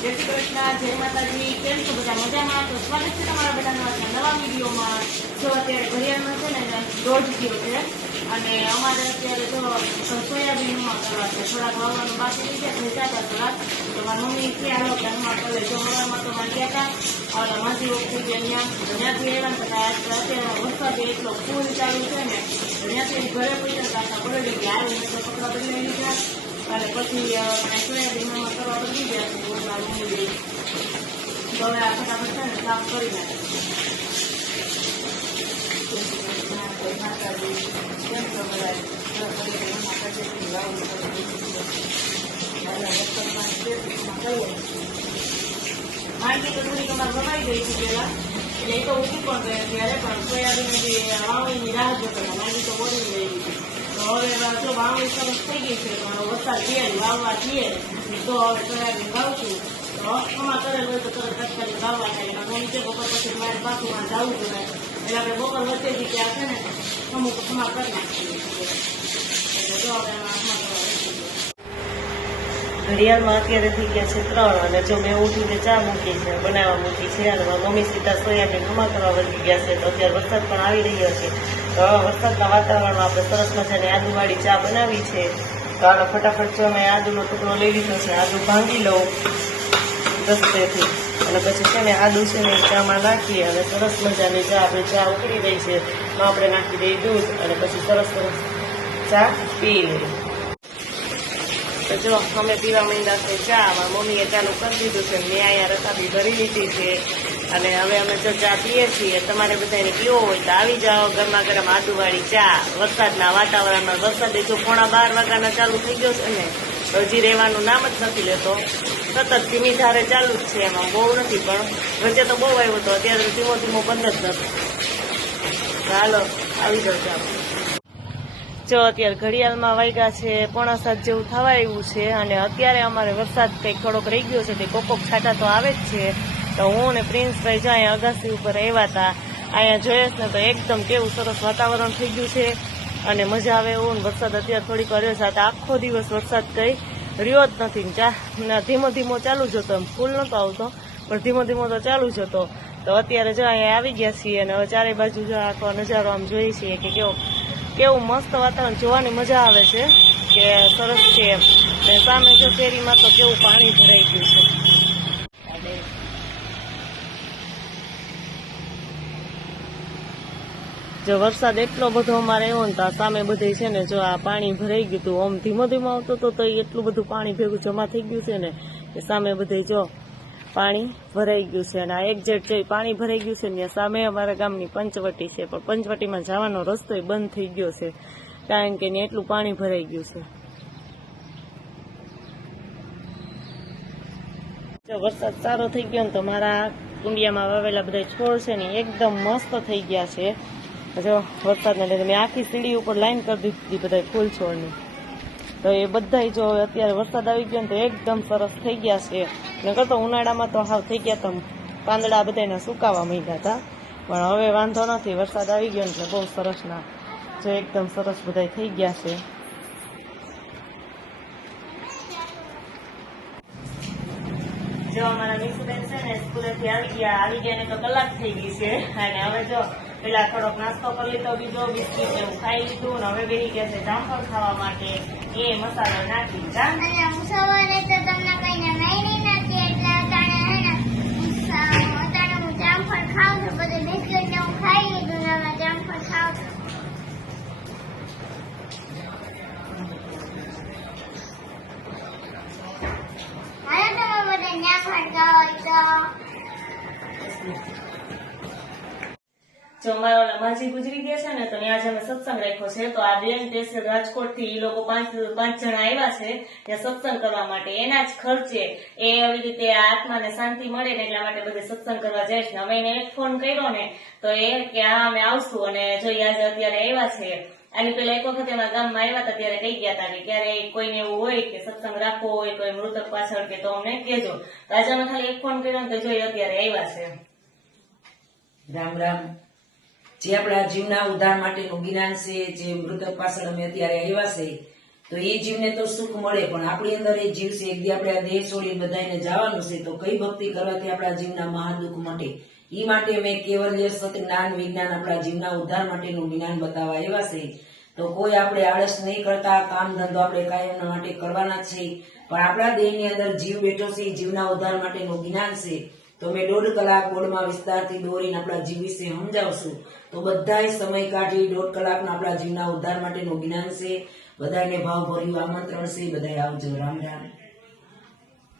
જય શ્રી કૃષ્ણ, જય માતાજી. કેમ છો બધા? મજામાં? તો સ્વાગત છે તમારા બધાના નવા વિડીયોમાં. જો અત્યારે ઘડિયાળમાં છે ને 1:30 થયો છે અને અમારે અત્યારે જો સોયાબીનમાં કરવા છે. થોડાક વાવવાનું બાકી થઈ ગયા, ભેજા હતા થોડાક. તો મારી મમ્મી કે હાલો કે હમણાં કરે. જો હવામાં તો માં ગયા હતા ઓલા માજી વખતે ત્યાં ત્યાંથી આવ્યા હતા. અત્યારે વરસાદ એટલો ફૂલ ચાલુ છે ને, ત્યાંથી ઘરે પૈસા હતા બરોડી ગયા. આવ્યું તો કપડા બદલાઈ લીધા અને પછી સોયાબીનમાં કરવા બદલી ગયા છે. તો હવે આ ફટાફટ છે ને સાફ કરી નાખે. માંડવી તો થોડીક અમારે વવાઈ ગઈ છે પેલા, એટલે એ તો ઉઠી પણ ગયા ત્યારે, પણ સોયાબીન વાવણીની રાહ જોતા હતા. માંડવી તો બોલી ગઈ હતી. તો હવે જો વાવણી સરસ થઈ ગઈ છે, પણ વરસાદ થયે વાવવા થયે તો હવે સોયાબીન વાવશું. તો અમારે કરેલ હોય તો તરત તાત્કાલિક વાવવા થાય. મમ્મી છે બપોર પછી મારે પાકુમાં જવું જોઈએ, એટલે આપણે બપોર વચ્ચેથી ત્યાં છે ને અમુક અમાર કરી નાખીએ. એટલે જો હવે ઘડિયાળમાં અત્યારે થઈ ગયા છે 3 અને જો મેં ઉઠીને ચા મૂકી છે, બનાવવા મૂકી છે અને મમ્મી સીધા સોયાબીન હમા કરવા વધી ગયા છે. તો અત્યારે વરસાદ પણ આવી રહ્યો છે. તો વરસાદના વાતાવરણમાં આપણે સરસ મજાની આદુવાળી ચા બનાવી છે. તો આનો ફટાફટ જો મેં આદુનો ટુકડો લઈ લીધો છે, આદુ ભાંગી લઉં દસ્તેથી અને પછી છે ને આદુ છે ને ચામાં નાખી અને સરસ મજાની ચા આપણે ચા ઉકળી દઈ છે. તો આપણે નાખી દઈએ દૂધ અને પછી સરસ સરસ ચા પી લઈએ. તો જો અમે પીવા માંડ્યા છે ચા. અમારા મમ્મીએ ચાલુ કરી દીધું છે, મેં અહીંયા રકાબી ભરી લીધી છે અને હવે અમે જો ચા પીએ છીએ. તમારે બધાને પીવો હોય તો આવી જાઓ, ગરમા ગરમ આદુવાળી ચા વરસાદના વાતાવરણમાં. વરસાદે જો 11:15 વાગ્યાના ચાલુ થઈ ગયો છે ને, તો હજી રહેવાનું નામ જ નથી લેતો. સતત ધીમી ધારે ચાલુ જ છે, એમાં બહુ નથી, પણ વચ્ચે તો બહુ આવ્યો હતો. અત્યારે ધીમો ધીમો બંધ જ નથી. ચાલો આવી જાઓ ચા. જો અત્યારે ઘડિયાળમાં વાગ્યા છે 6:45 જેવું થવા આવ્યું છે અને અત્યારે અમારે વરસાદ કંઈક થોડોક રહી ગયો છે. તે કોકોક છાંટા તો આવે જ છે. તો હું અને પ્રિન્સભાઈ જો અહીંયા અગાસી ઉપર આવ્યા હતા. અહીંયા જોઈએ ને તો એકદમ કેવું સરસ વાતાવરણ થઈ ગયું છે અને મજા આવે એવું. વરસાદ અત્યારે થોડીક રહ્યો છે. આખો દિવસ વરસાદ કંઈ રહ્યો જ નથી. ધીમો ધીમો ચાલુ જ હતો, એમ ફૂલ નહોતો આવતો પણ ધીમો ધીમો તો ચાલુ જ હતો. તો અત્યારે જો અહીંયા આવી ગયા છીએ અને હવે ચારે બાજુ જો આખો નજારો આમ જોઈએ છીએ કે કેવું મસ્ત વાતાવરણ જોવાની મજા આવે છે કે સરસ છે એમ. ને સામે જો શેરીમાં તો કેવું પાણી ભરાઈ ગયું છે. જો વરસાદ એટલો બધો અમારે આવ્યો ને, તો સામે બધે છે ને જો આ પાણી ભરાઈ ગયું હતું. આમ ધીમો ધીમો આવતો હતો તો એટલું બધું પાણી ભેગું જમા થઈ ગયું છે ને કે સામે બધે જો પાણી ભરાઈ ગયું છે. અને આ એક્ઝેક્ટ જે પાણી ભરાઈ ગયું છે ને સામે અમારા ગામની પંચવટી છે, પણ પંચવટીમાં જવાનો રસ્તો બંધ થઈ ગયો છે કારણ કે એટલું પાણી ભરાઈ ગયું છે. જો વરસાદ સારો થઈ ગયો ને તો મારા કુંડિયામાં વાવેલા બધા છોડ છે ને એકદમ મસ્ત થઈ ગયા છે. જો વરસાદને લીધે મેં આખી સીડી ઉપર લાઈન કરી દીધી બધા ફૂલ છોડની. તો એ બધા જો અત્યારે વરસાદ આવી ગયો ને તો એકદમ સરસ થઈ ગયા છે. નકર તો ઉનાળામાં તો હાવ થઈ ગયા હતા, પાંદડા બધાને સુકાવા માંડ્યા હતા. પણ હવે વાંધો નથી, વરસાદ આવી ગયો ને એટલે બહુ સરસ ના જો એકદમ સરસ બધા થઈ ગયા છે. જો અમારા નિશુબેન છે ને સ્કૂલેથી આવી ગયા ને તો કલાક થઈ ગઈ છે અને હવે જો પેલા થોડોક નાસ્તો કરી લીધો, બીજો બિસ્કીટ એવું ખાઈ લીધું ને હવે બેસી ગયા છે જામફળ ખાવા માટે. એ મસાલો નાખી જો અમારા ઓલા માજી ગુજરી ગયા છે ને તો ત્યાં જ અમે સત્સંગ રાખ્યો છે. તો આ બેન સ્પેશિયલ રાજકોટ થી એ લોકો 5 જણા આવ્યા છે ત્યાં સત્સંગ કરવા માટે. એના જ ખર્ચે એ આવી રીતે આત્માને શાંતિ મળે ને એટલા માટે બધે સત્સંગ કરવા જાય છે. અમે એને એક ફોન કર્યો ને તો એ કે હા અમે આવશું અને જોઈએ આજે અત્યારે આવ્યા છે. આની પેલા એક વખત એમાં ગામમાં આવ્યા હતા ત્યારે કહી ગયા હતા કે ક્યારે કોઈને એવું હોય કે સત્સંગ રાખવો હોય કોઈ મૃતક પાછળ કે તો અમને કહેજો. તો આજે અમે ખાલી એક ફોન કર્યો ને તો જોઈએ અત્યારે આવ્યા છે. રામ રામ. જે આપણા જીવના ઉદ્ધાર માટેનું જ્ઞાન છે, જે મૃતક પાછળ અમે અત્યારે આવ્યા છે તો એ જીવને તો સુખ મળે, પણ આપણી અંદર એ જીવ છે, એક દી આપણે આ દેહ છોડી બધાને જવાનું છે, તો કઈ ભક્તિ કરવાથી આપણા જીવના મહાદુઃખ મટે. ઈ માટે મેં કેવલ્ય સત જ્ઞાન વિજ્ઞાન આપણા જીવના ઉદ્ધાર માટેનું જ્ઞાન બતાવવા આવ્યા છે. તો કોઈ આપણે આળસ નહીં કરતા, કામ ધંધો આપણે કાયમના માટે કરવાના છે, પણ આપણા દેહની અંદર જીવ બેઠો છે, એ જીવના ઉદ્ધાર માટેનું જ્ઞાન છે. તો મેં 1.5 કલાક બોર્ડમાં વિસ્તારથી દોરીને આપણા જીવ વિશે સમજાવશું. તો બધાય સમય કાઢી 1.5 કલાકના આપણા જીવના ઉદ્ધાર માટેનું જ્ઞાન છે. બધાને ભાવભર્યું આમંત્રણ છે. બધાય આવજો. રામ રામ.